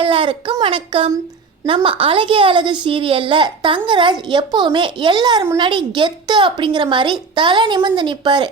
எல்லாருக்கும் வணக்கம். நம்ம அழகே அழகு சீரியலில் தங்கராஜ் எப்போவுமே எல்லாரும் முன்னாடி கெத்து அப்படிங்கிற மாதிரி தலை நிமிர்ந்து நிற்பார்.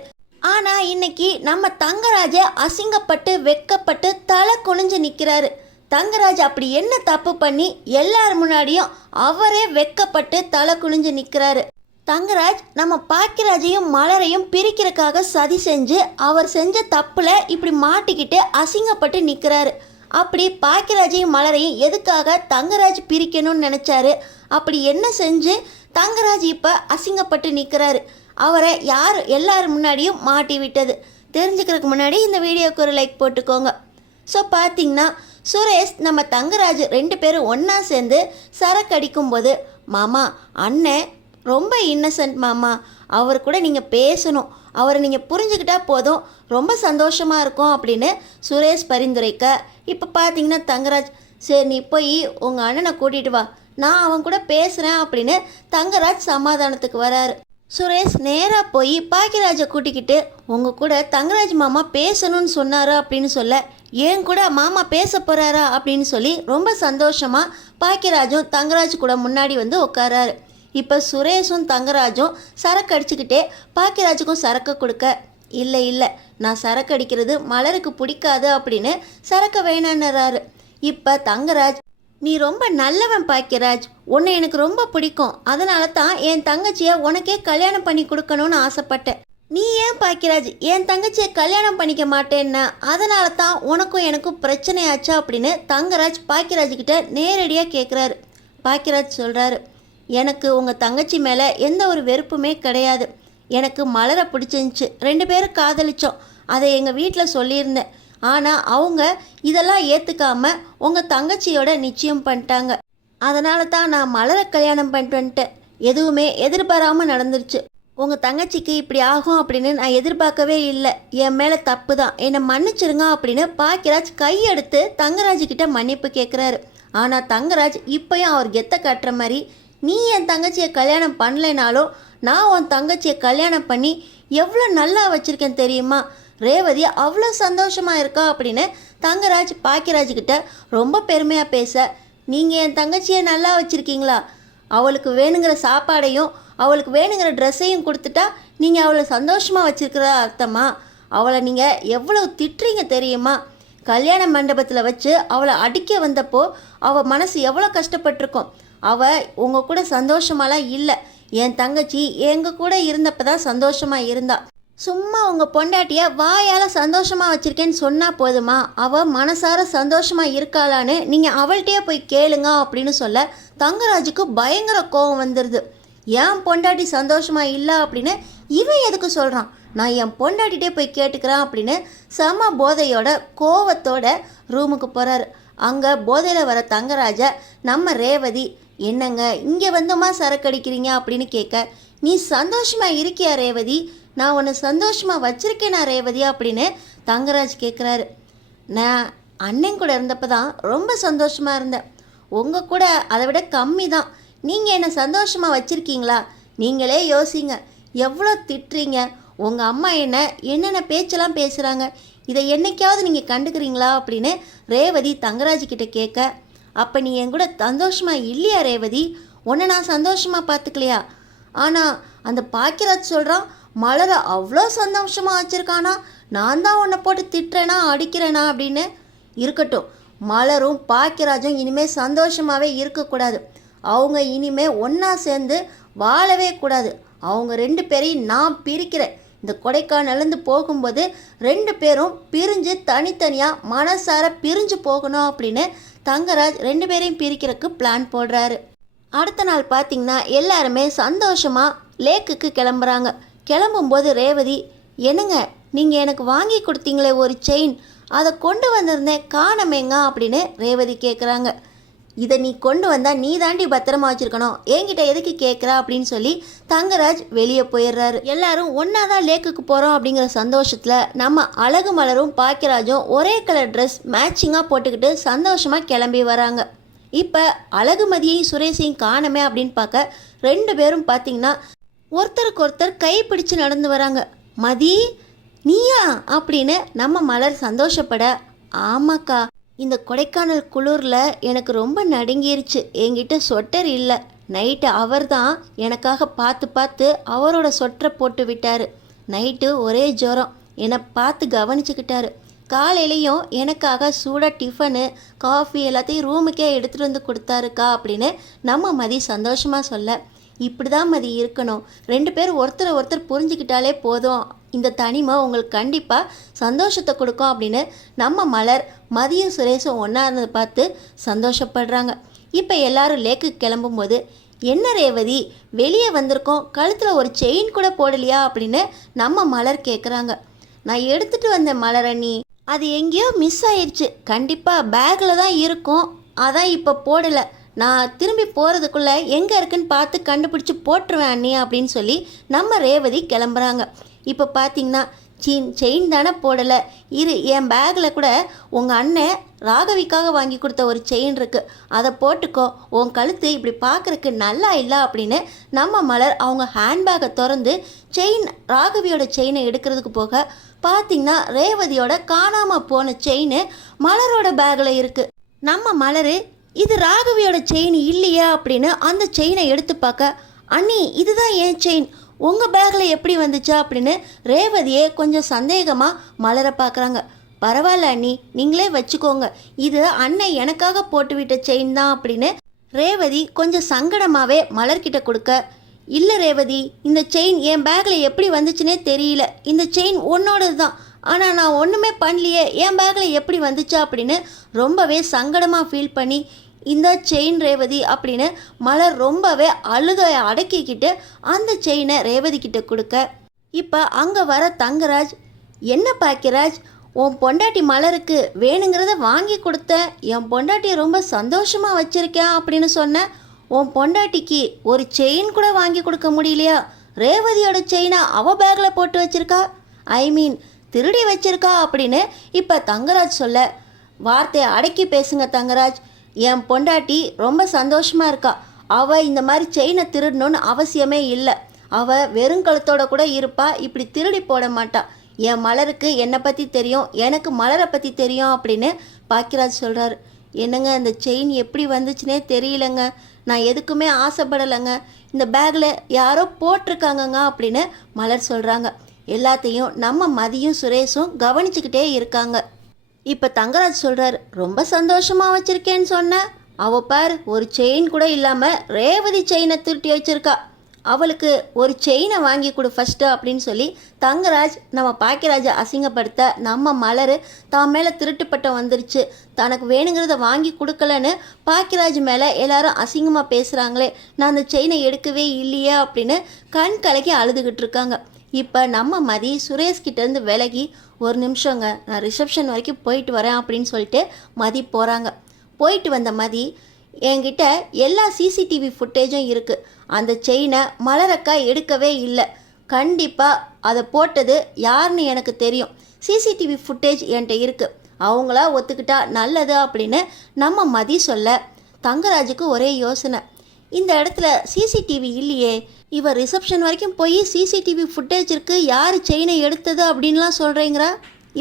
ஆனால் இன்னைக்கு நம்ம தங்கராஜை அசிங்கப்பட்டு வெக்கப்பட்டு தலை குனிஞ்சு நிற்கிறாரு. தங்கராஜ் அப்படி என்ன தப்பு பண்ணி எல்லாரும் முன்னாடியும் அவரே வெக்கப்பட்டு தலை குனிஞ்சு நிற்கிறாரு. தங்கராஜ் நம்ம பாக்கியராஜையும் மலரையும் பிரிக்கிறதுக்காக சதி செஞ்சு அவர் செஞ்ச தப்புல இப்படி மாட்டிக்கிட்டு அசிங்கப்பட்டு நிற்கிறாரு. அப்படி பாக்கியராஜையும் மலரையும் எதுக்காக தங்கராஜ் பிரிக்கணும்னு நினச்சாரு? அப்படி என்ன செஞ்சு தங்கராஜ் இப்போ அசிங்கப்பட்டு நிற்கிறாரு? அவரை யார் எல்லாரும் முன்னாடியும் மாட்டி விட்டது தெரிஞ்சுக்கிறதுக்கு முன்னாடி இந்த வீடியோக்கு ஒரு லைக் போட்டுக்கோங்க. ஸோ பார்த்தீங்கன்னா சுரேஷ் நம்ம தங்கராஜ் ரெண்டு பேரும் ஒன்றா சேர்ந்து சரக்கு அடிக்கும்போது, மாமா அண்ணன் ரொம்ப இன்னசென்ட் மாமா, அவர் கூட நீங்கள் பேசணும், அவரை நீங்கள் புரிஞ்சுக்கிட்டா போதும், ரொம்ப சந்தோஷமாக இருக்கும் அப்படின்னு சுரேஷ் பரிந்துரைக்க, இப்போ பார்த்தீங்கன்னா தங்கராஜ் சரி நீ போய் உங்கள் அண்ணனை கூட்டிகிட்டு வா, நான் அவன் கூட பேசுகிறேன் அப்படின்னு தங்கராஜ் சமாதானத்துக்கு வராரு. சுரேஷ் நேராக போய் பாக்கியராஜை கூட்டிக்கிட்டு உங்கள் கூட தங்கராஜ் மாமா பேசணும்னு சொன்னாரா அப்படின்னு சொல்ல, ஏன் கூட மாமா பேச போகிறாரா அப்படின்னு சொல்லி ரொம்ப சந்தோஷமாக பாக்கியராஜும் தங்கராஜ் கூட முன்னாடி வந்து உட்காராரு. இப்போ சுரேஷும் தங்கராஜும் சரக்கு அடிச்சுக்கிட்டே பாக்கியராஜுக்கும் சரக்கு கொடுக்க, இல்லை இல்லை நான் சரக்கு அடிக்கிறது மலருக்கு பிடிக்காது அப்படின்னு சரக்கு வேணான்னுறாரு. இப்போ தங்கராஜ் நீ ரொம்ப நல்லவன் பாக்கியராஜ், உன்னை எனக்கு ரொம்ப பிடிக்கும், அதனால தான் என் தங்கச்சியை உனக்கே கல்யாணம் பண்ணி கொடுக்கணும்னு ஆசைப்பட்டேன். நீ ஏன் பாக்கியராஜ் என் தங்கச்சியை கல்யாணம் பண்ணிக்க மாட்டேன்னா, அதனால தான் உனக்கும் எனக்கும் பிரச்சனையாச்சா அப்படின்னு தங்கராஜ் பாக்கியராஜ்கிட்ட நேரடியாக கேட்குறாரு. பாக்கியராஜ் சொல்கிறாரு, எனக்கு உங்கள் தங்கச்சி மேலே எந்த ஒரு வெறுப்புமே கிடையாது, எனக்கு மலரை பிடிச்சிருந்துச்சு, ரெண்டு பேரும் காதலிச்சோம், அதை எங்கள் வீட்டில் சொல்லியிருந்தேன், ஆனால் அவங்க இதெல்லாம் ஏற்றுக்காம உங்கள் தங்கச்சியோட நிச்சயம் பண்ணிட்டாங்க, அதனால தான் நான் மலரை கல்யாணம் பண்ணிட்டு வந்துட்டேன். எதுவுமே எதிர்பாராமல் நடந்துருச்சு, உங்கள் தங்கச்சிக்கு இப்படி ஆகும் அப்படின்னு நான் எதிர்பார்க்கவே இல்லை, என் மேலே தப்பு தான், என்னை மன்னிச்சிருங்க அப்படின்னு பாக்கியராஜ் கையெடுத்து தங்கராஜ்கிட்ட மன்னிப்பு கேட்குறாரு. ஆனால் தங்கராஜ் இப்போயும் அவர் கெத்த காட்டுற மாதிரி, நீ என் தங்கச்சியை கல்யாணம் பண்ணலைனாலும் நான் உன் தங்கச்சியை கல்யாணம் பண்ணி எவ்வளோ நல்லா வச்சுருக்கேன் தெரியுமா, ரேவதி அவ்வளோ சந்தோஷமாக இருக்கா அப்படின்னு தங்கராஜ் பாக்கியராஜ்கிட்ட ரொம்ப பெருமையாக பேச, நீங்கள் என் தங்கச்சியை நல்லா வச்சுருக்கீங்களா, அவளுக்கு வேணுங்கிற சாப்பாடையும் அவளுக்கு வேணுங்கிற ட்ரெஸ்ஸையும் கொடுத்துட்டா நீங்கள் அவளை சந்தோஷமாக வச்சுருக்கிறதா அர்த்தமா, அவளை நீங்கள் எவ்வளோ திட்டுறீங்க தெரியுமா, கல்யாண மண்டபத்தில் வச்சு அவளை அடிக்க வந்தப்போ அவள் மனசு எவ்வளோ கஷ்டப்பட்டிருக்கோம், அவள் உங்கள் கூட சந்தோஷமாலாம் இல்லை, என் தங்கச்சி எங்கள் கூட இருந்தப்போ தான் சந்தோஷமாக இருந்தா, சும்மா உங்கள் பொண்டாட்டியை வாயால் சந்தோஷமாக வச்சுருக்கேன்னு சொன்னால் போதுமா, அவள் மனசார சந்தோஷமாக இருக்காளான்னு நீங்கள் அவள்கிட்டயே போய் கேளுங்க அப்படின்னு சொல்ல தங்கராஜுக்கு பயங்கர கோபம் வந்துடுது. என் பொண்டாட்டி சந்தோஷமாக இல்லை அப்படின்னு இவன் எதுக்கு சொல்கிறான், நான் என் பொண்டாட்டிகிட்டே போய் கேட்டுக்கிறேன் அப்படின்னு செம போதையோட கோவத்தோட ரூமுக்கு போகிறாரு. அங்கே போதையில் வர தங்கராஜை நம்ம ரேவதி, என்னங்க இங்கே வந்துமா சரக்கு அடிக்கிறீங்க அப்படின்னு கேட்க, நீ சந்தோஷமாக இருக்கியா ரேவதி, நான் உன்னை சந்தோஷமாக வச்சுருக்கேனா ரேவதி அப்படின்னு தங்கராஜ் கேட்குறாரு. நான் அண்ணன் கூட இருந்தப்போ தான் ரொம்ப சந்தோஷமாக இருந்தேன், உங்கள் கூட அதை விட கம்மி தான், நீங்கள் என்னை சந்தோஷமாக வச்சுருக்கீங்களா, நீங்களே யோசிங்க, எவ்வளோ திட்டுறீங்க, உங்கள் அம்மா என்னென்ன பேச்செல்லாம் பேசுகிறாங்க, இதை என்னைக்காவது நீங்கள் கண்டுக்கிறீங்களா அப்படின்னு ரேவதி தங்கராஜ்கிட்ட கேட்க, அப்போ நீ என் கூட சந்தோஷமாக இல்லையா ரேவதி, உன்னை நான் சந்தோஷமாக பார்த்துக்கலையா, ஆனால் அந்த பாக்கியராஜ் சொல்கிறான் மலரை அவ்வளோ சந்தோஷமாக வச்சுருக்கானா, நான் தான் உன்னை போட்டு திட்டுறேனா அடிக்கிறேனா அப்படின்னு. இருக்கட்டும், மலரும் பாக்கியராஜும் இனிமேல் சந்தோஷமாகவே இருக்கக்கூடாது, அவங்க இனிமேல் ஒன்றா சேர்ந்து வாழவே கூடாது, அவங்க ரெண்டு பேரையும் நான் பிரிக்கிறேன், இந்த கொடைக்கானலேருந்து போகும்போது ரெண்டு பேரும் பிரிஞ்சு தனித்தனியாக மனசார பிரிஞ்சு போகணும் அப்படின்னு தங்கராஜ் ரெண்டு பேரையும் பிரிக்கிறதுக்கு பிளான் போடுறாரு. அடுத்த நாள் பார்த்திங்கன்னா எல்லாருமே சந்தோஷமாக லேக்குக்கு கிளம்புறாங்க. கிளம்பும்போது ரேவதி, என்னங்க நீங்கள் எனக்கு வாங்கி கொடுத்தீங்களே ஒரு செயின், அதை கொண்டு வந்திருந்தேன் காணமேங்க அப்படின்னு ரேவதி கேட்குறாங்க. இதை நீ கொண்டு வந்தால் நீ தாண்டி பத்திரமா வச்சுருக்கணும், என்கிட்ட எதுக்கு கேட்குறா அப்படின்னு சொல்லி தங்கராஜ் வெளியே போயிடுறாரு. எல்லாரும் ஒன்றா தான் லேக்குக்கு போகிறோம் அப்படிங்கிற சந்தோஷத்தில் நம்ம அழகு மலரும் பாக்கியராஜும் ஒரே கலர் ட்ரெஸ் மேட்சிங்காக போட்டுக்கிட்டு சந்தோஷமாக கிளம்பி வராங்க. இப்போ அழகுமதியையும் சுரேஷையும் காணமே அப்படின்னு பார்க்க ரெண்டு பேரும் பார்த்திங்கன்னா ஒருத்தருக்கு ஒருத்தர் கை பிடிச்சு நடந்து வராங்க. மதி நீயா அப்படின்னு நம்ம மலர் சந்தோஷப்பட, ஆமாக்கா இந்த கொடைக்கானல் குளிரில் எனக்கு ரொம்ப நடுங்கிருச்சு. என்கிட்ட ஸ்வெட்டர் இல்லை. நைட்டு அவர் தான் எனக்காக பார்த்து பார்த்து அவரோட ஸ்வெட்டரை போட்டு விட்டார். நைட்டு ஒரே ஜுரம். என்னை பார்த்து கவனிச்சுக்கிட்டாரு. காலையிலையும் எனக்காக சூடாக டிஃபனு காஃபி எல்லாத்தையும் ரூமுக்கே எடுத்துகிட்டு வந்து கொடுத்தாருக்கா அப்படின்னு நம்ம மதி சந்தோஷமாக சொல்ல, இப்படி தான் மதி இருக்கணும். 2 பேர் ஒருத்தரை ஒருத்தர் புரிஞ்சுக்கிட்டாலே போதும், இந்த தனிமை உங்களுக்கு கண்டிப்பாக சந்தோஷத்தை கொடுக்கும் அப்படின்னு நம்ம மலர் மதியும் சுரேஷும் ஒன்றா இருந்ததை பார்த்து சந்தோஷப்படுறாங்க. இப்போ எல்லாரும் லேக்குக்கு கிளம்பும்போது, என்ன ரேவதி வெளியே வந்திருக்கோம், கழுத்தில் ஒரு செயின் கூட போடலையா அப்படின்னு நம்ம மலர் கேட்குறாங்க. நான் எடுத்துகிட்டு வந்த மலரணி, அது எங்கேயோ மிஸ் ஆயிடுச்சு, கண்டிப்பாக பேக்கில் தான் இருக்கும், அதான் இப்போ போடலை. நான் திரும்பி போகிறதுக்குள்ளே எங்கே இருக்குன்னு பார்த்து கண்டுபிடிச்சி போட்டுருவேன் அண்ணி அப்படின்னு சொல்லி நம்ம ரேவதி கிளம்புறாங்க. இப்போ பார்த்தீங்கன்னா செயின் தானே போடலை, என் பேக்கில் கூட உங்கள் அண்ணன் ராகவிக்காக வாங்கி கொடுத்த ஒரு செயின் இருக்குது, அதை போட்டுக்கோ, உன் கழுத்து இப்படி பார்க்குறக்கு நல்லா இல்லை அப்படின்னு நம்ம மலர் அவங்க ஹேண்ட்பேக்கை திறந்து ராகவியோட செயினை எடுக்கிறதுக்கு போக பார்த்திங்கன்னா ரேவதியோட காணாமல் போன செயின் மலரோட பேக்கில் இருக்குது. நம்ம மலர் இது ராகவியோட செயின் இல்லையா அப்படின்னு அந்த செயினை எடுத்து பார்க்க, அண்ணி இதுதான் என் செயின், உங்கள் பேக்கில் எப்படி வந்துச்சா அப்படின்னு ரேவதியே கொஞ்சம் சந்தேகமாக மலரை பார்க்குறாங்க. பரவாயில்ல அண்ணி, நீங்களே வச்சுக்கோங்க, இது அண்ணன் எனக்காக போட்டுவிட்ட செயின் தான் அப்படின்னு ரேவதி கொஞ்சம் சங்கடமாகவே மலர்கிட்ட கொடுக்க, இல்லை ரேவதி, இந்த செயின் என் பேக்கில் எப்படி வந்துச்சுன்னே தெரியல, இந்த செயின் உன்னோடது தான், ஆனால் நான் ஒன்றுமே பண்ணலையே, என் பேக்கில் எப்படி வந்துச்சா அப்படின்னு ரொம்பவே சங்கடமாக ஃபீல் பண்ணி, இந்த செயின் ரேவதி அப்படின்னு மலர் ரொம்பவே அழுகையை அடக்கிக்கிட்டு அந்த செயினை ரேவதி கிட்ட கொடுக்க, இப்போ அங்கே வர தங்கராஜ், என்ன பாக்கியராஜ், உன் பொண்டாட்டி மலருக்கு வேணுங்கிறத வாங்கி கொடுத்தேன், என் பொண்டாட்டியை ரொம்ப சந்தோஷமாக வச்சுருக்கேன் அப்படின்னு சொன்னேன், உன் பொண்டாட்டிக்கு ஒரு செயின் கூட வாங்கி கொடுக்க முடியலையா, ரேவதியோட செயினை அவள் பேக்கில் போட்டு வச்சுருக்கா, திருடி வச்சிருக்கா அப்படின்னு இப்போ தங்கராஜ் சொல்ல, வார்த்தையை அடக்கி பேசுங்க தங்கராஜ், என் பொண்டாட்டி ரொம்ப சந்தோஷமாக இருக்கா, அவள் இந்த மாதிரி செயினை திருடணும்னு அவசியமே இல்லை, அவள் வெறுங்கழுத்தோட கூட இருப்பா, இப்படி திருடி போட மாட்டா, என் மலருக்கு என்னை பற்றி தெரியும், எனக்கு மலரை பற்றி தெரியும் அப்படின்னு பாக்கியராஜ் சொல்கிறாரு. என்னங்க இந்த செயின் எப்படி வந்துச்சுன்னே தெரியலங்க, நான் எதுக்குமே ஆசைப்படலைங்க, இந்த பேக்கில் யாரோ போட்டிருக்காங்கங்க அப்படின்னு மலர் சொல்கிறாங்க. எல்லாத்தையும் நம்ம மதியும் சுரேஷும் கவனிச்சுக்கிட்டே இருக்காங்க. இப்போ தங்கராஜ் சொல்கிறார், ரொம்ப சந்தோஷமாக வச்சுருக்கேன்னு சொன்னேன், அவள் பார் ஒரு செயின் கூட இல்லாமல் ரேவதி செயினை திருட்டி வச்சுருக்கா, அவளுக்கு ஒரு செயினை வாங்கி கொடு ஃபஸ்ட்டு அப்படின்னு சொல்லி தங்கராஜ் நம்ம பாக்கியராஜை அசிங்கப்படுத்த, நம்ம மலர் தான் மேலே திருட்டுப்பட்டம் வந்துருச்சு, தனக்கு வேணுங்கிறத வாங்கி கொடுக்கலன்னு பாக்கியராஜ் மேலே எல்லாரும் அசிங்கமாக பேசுகிறாங்களே, நான் அந்த செயினை எடுக்கவே இல்லையே அப்படின்னு கண் கலக்கி அழுதுகிட்டு இருக்காங்க. இப்போ நம்ம மதி சுரேஷ்கிட்டேருந்து விலகி, ஒரு நிமிஷங்க நான் ரிசப்ஷன் வரைக்கும் போயிட்டு வரேன் அப்படின்னு சொல்லிட்டு மதி போகிறாங்க. போயிட்டு வந்த மதி, என்கிட்ட எல்லா சிசிடிவி ஃபுட்டேஜும் இருக்குது, அந்த செயினை மலரக்கா எடுக்கவே இல்லை, கண்டிப்பாக அதை போட்டது யாருன்னு எனக்கு தெரியும், சிசிடிவி ஃபுட்டேஜ் என்கிட்ட இருக்குது, அவங்களா ஒத்துக்கிட்டா நல்லது அப்படின்னு நம்ம மதி சொல்ல, தங்கராஜுக்கு ஒரே யோசனை, இந்த இடத்துல சிசிடிவி இல்லையே, இவ ரிசப்ஷன் வரைக்கும் போய் சிசிடிவி ஃபுட்டேஜ் இருக்குது, யார் செயினை எடுத்தது அப்படின்லாம் சொல்கிறீங்களா,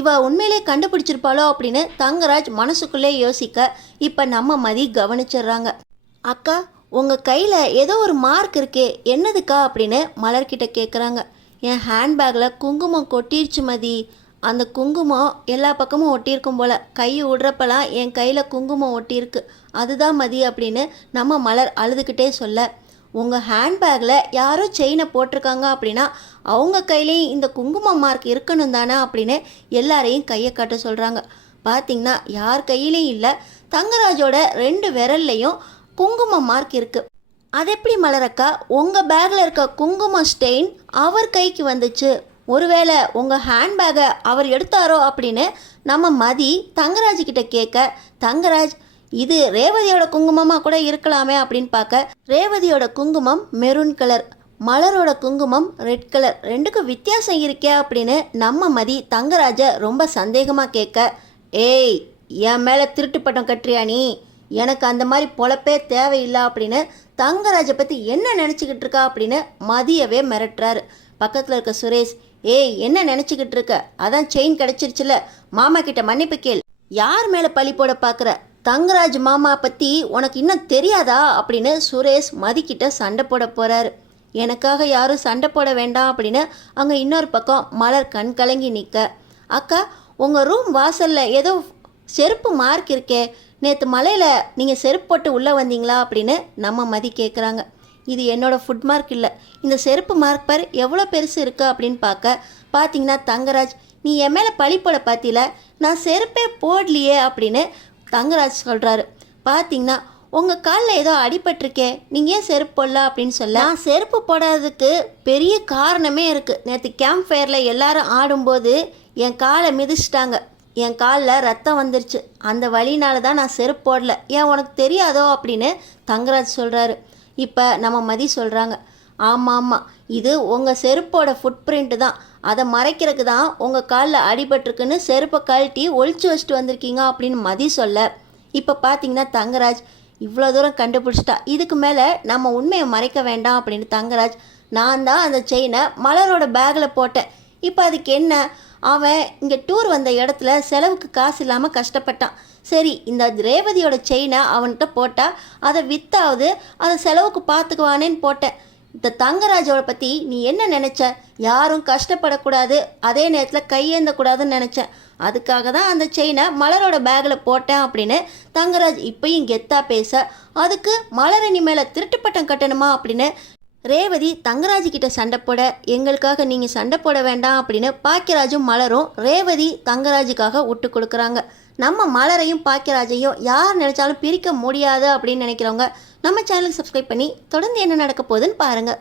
இவ உண்மையிலே கண்டுபிடிச்சிருப்பாளோ அப்படின்னு தங்கராஜ் மனசுக்குள்ளே யோசிக்க, இப்போ நம்ம மதி கவனிச்சிடுறாங்க. அக்கா உங்கள் கையில் ஏதோ ஒரு மார்க் இருக்கே, என்னதுக்கா அப்படின்னு மலர்கிட்ட கேட்குறாங்க. என் ஹேண்ட்பேக்கில் குங்குமம் கொட்டிருச்சு மதி, அந்த குங்குமம் எல்லா பக்கமும் ஒட்டியிருக்கும் போல், கை விடுறப்பெல்லாம் என் கையில் குங்குமம் ஒட்டியிருக்கு, அதுதான் மதி அப்படின்னு நம்ம மலர் அழுதுகிட்டே சொல்ல, உங்கள் ஹேண்ட்பேக்கில் யாரோ செயினை போட்டிருக்காங்க அப்படின்னா அவங்க கையிலையும் இந்த குங்குமம் மார்க் இருக்கணும் தானே அப்படின்னு எல்லாரையும் கையை காட்ட சொல்கிறாங்க. பார்த்திங்கன்னா யார் கையிலையும் இல்லை, தங்கராஜோட 2 விரல்லையும் குங்குமம் மார்க் இருக்குது. அது எப்படி மலரக்கா உங்கள் பேக்கில் இருக்க குங்குமம் ஸ்டெயின் அவர் கைக்கு வந்துச்சு, ஒருவேளை உங்கள் ஹேண்ட்பேக்கை அவர் எடுத்தாரோ அப்படின்னு நம்ம மதி தங்கராஜ்கிட்ட கேட்க, தங்கராஜ் இது ரேவதியோட குங்குமமாக கூட இருக்கலாமே அப்படின்னு பார்க்க, ரேவதியோட குங்குமம் மெரூன் கலர், மலரோட குங்குமம் ரெட் கலர், 2க்கும் வித்தியாசம் இருக்கே அப்படின்னு நம்ம மதி தங்கராஜை ரொம்ப சந்தேகமாக கேட்க, ஏய் என் மேலே திருட்டு பட்டம் கட்டுறியா நீ, எனக்கு அந்த மாதிரி பொழப்பே தேவையில்லை அப்படின்னு தங்கராஜை பற்றி என்ன நினச்சிக்கிட்டு இருக்கா அப்படின்னு மதியவே மிரட்டுறாரு. பக்கத்தில் இருக்க சுரேஷ், ஏய் என்ன நினச்சிக்கிட்டு இருக்க, அதான் செயின் கிடச்சிருச்சுல, மாமா கிட்ட மன்னிப்பு கேள், யார் மேலே பழி போட பார்க்குற? தங்கராஜ் மாமா பற்றி உனக்கு இன்னும் தெரியாதா அப்படின்னு சுரேஷ் மதிக்கிட்ட சண்டை போட போகிறாரு. எனக்காக யாரும் சண்டை போட வேண்டாம் அப்படின்னு அங்கே இன்னொரு பக்கம் மலர் கண் கலங்கி நிற்க, அக்கா உங்கள் ரூம் வாசலில் ஏதோ செருப்பு மார்க் இருக்கே, நேற்று மலையில் நீங்கள் செருப்பு போட்டு உள்ளே வந்தீங்களா அப்படின்னு நம்ம மதி கேட்குறாங்க. இது என்னோடய ஃபுட் மார்க் இல்லை, இந்த செருப்பு மார்க் பார் எவ்வளோ பெருசு இருக்கா அப்படின்னு பார்த்தீங்கன்னா தங்கராஜ் நீ என் மேலே பழி போட பார்த்தில, நான் செருப்பே போடலையே அப்படின்னு தங்கராஜ் சொல்கிறாரு. பார்த்தீங்கன்னா உங்கள் காலில் ஏதோ அடிபட்டிருக்கே, நீங்கள் ஏன் செருப்பு போடல அப்படின்னு சொல்ல, நான் செருப்பு போடாததுக்கு பெரிய காரணமே இருக்குது. நேற்று கேம்ப் ஃபயரில் எல்லாரும் ஆடும்போது என் காலை மிதிச்சிட்டாங்க, என் காலில் ரத்தம் வந்துருச்சு, அந்த வழினால தான் நான் செருப்பு போடல, ஏன் உனக்கு தெரியாதோ அப்படின்னு தங்கராஜ் சொல்கிறாரு. இப்போ நம்ம மதி சொல்கிறாங்க, ஆமாம் ஆமாம் இது உங்கள் செருப்போட ஃபுட் பிரிண்ட்டு தான், அதை மறைக்கிறதுக்கு தான் உங்கள் காலில் அடிபட்டிருக்குன்னு செருப்பை கழட்டி ஒழிச்சு வச்சுட்டு வந்திருக்கீங்க அப்படின்னு மதி சொல்ல, இப்போ பார்த்தீங்கன்னா தங்கராஜ் இவ்வளோ தூரம் கண்டுபிடிச்சிட்டா, இதுக்கு மேலே நம்ம உண்மையை மறைக்க வேண்டாம் அப்படின்னு தங்கராஜ், நான் தான் அந்த செயினை மலரோட பேக்கில் போட்டேன், இப்போ அதுக்கு என்ன, அவன் இங்கே டூர் வந்த இடத்துல செலவுக்கு காசு இல்லாமல் கஷ்டப்பட்டான், சரி இந்த ரேவதியோட செயினை அவன்கிட்ட போட்டால் அதை வித்தாவது அதை செலவுக்கு பார்த்துக்குவானேன்னு போட்டேன். இந்த தங்கராஜோட பற்றி நீ என்ன நினச்ச, யாரும் கஷ்டப்படக்கூடாது அதே நேரத்தில் கையேந்தக்கூடாதுன்னு நினச்சேன், அதுக்காக தான் அந்த செயினை மலரோட பேக்கில் போட்டேன் அப்படின்னு தங்கராஜ் இப்பயும் கெத்தா பேச, அதுக்கு மலரணி மேலே திருட்டு பட்டம் கட்டணுமா அப்படின்னு ரேவதி தங்கராஜ் கிட்ட சண்டை போட, எங்களுக்காக நீங்கள் சண்டை போட வேண்டாம் அப்படின்னு பாக்கியராஜும் மலரும் ரேவதி தங்கராஜுக்காக விட்டு கொடுக்குறாங்க. நம்ம மலரையும் பாக்கியராஜையும் யார் நினச்சாலும் பிரிக்க முடியாது அப்படின்னு நினைக்கிறவங்க நம்ம சேனலுக்கு சப்ஸ்கிரைப் பண்ணி தொடர்ந்து என்ன நடக்க போகுதுன்னு பாருங்கள்.